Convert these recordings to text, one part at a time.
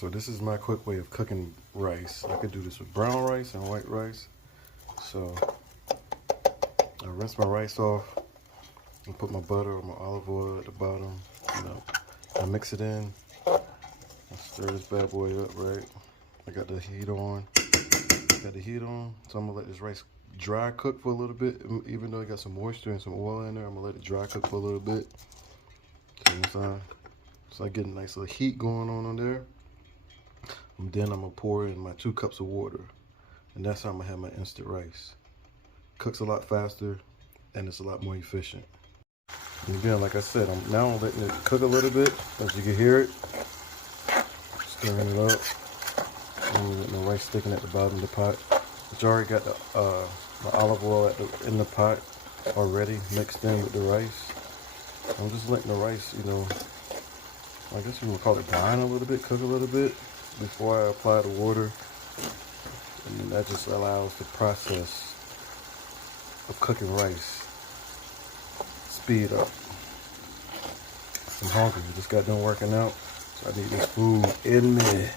So this is my quick way of cooking rice. I could do this with brown rice and white rice. So I rinse my rice off and put my butter or my olive oil at the bottom. You know, I mix it in. I stir this bad boy up, right? I got the heat on. So I'm gonna let this rice dry cook for a little bit. Even though it got some moisture and some oil in there, I'm gonna let it dry cook for a little bit. So I get a nice little heat going on there. And then I'm gonna pour in my 2 cups of water. And that's how I'm gonna have my instant rice. Cooks a lot faster and it's a lot more efficient. And again, like I said, I'm now letting it cook a little bit, as you can hear it. Stirring it up. And letting the rice sticking at the bottom of the pot. But you already got the olive oil in the pot already mixed in with the rice. I'm just letting the rice, you know, I guess you would call it brine a little bit, cook a little bit before I apply the water. And that just allows the process of cooking rice speed up. I'm hungry. I just got done working out, so I need this food in me.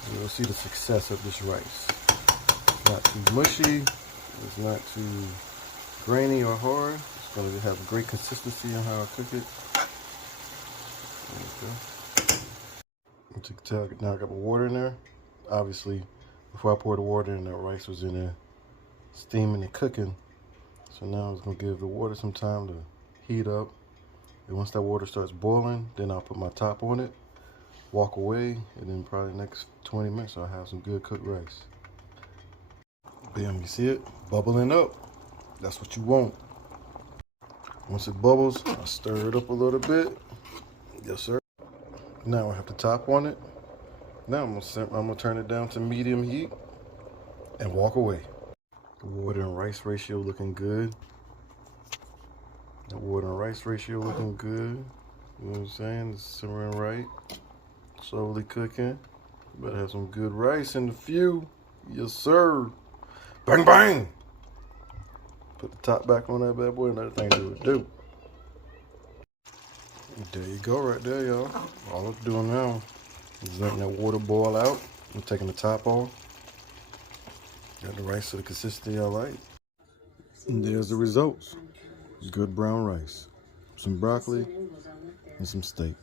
So you'll see the success of this rice. It's not too mushy. It's not too grainy or hard. It's going to have a great consistency on how I cook it. Okay. Now I got my water in there. Obviously, before I pour the water in, that rice was in there steaming and cooking. So now I'm going to give the water some time to heat up. And once that water starts boiling, then I'll put my top on it, walk away, and then probably the next 20 minutes I'll have some good cooked rice. Bam, you see it? Bubbling up. That's what you want. Once it bubbles, I stir it up a little bit. Yes, sir. Now I have the top on it. Now I'm gonna turn it down to medium heat and walk away. The water and rice ratio looking good. The water and rice ratio looking good. You know what I'm saying? It's simmering right. Slowly cooking. Better have some good rice in the few. Yes, sir. Bang, bang. Put the top back on that bad boy and let that thing do what it do. There you go right there, y'all. All I'm doing now is letting that water boil out. I'm taking the top off. Got the rice to the consistency I like. And there's the results. Good brown rice. Some broccoli and some steak.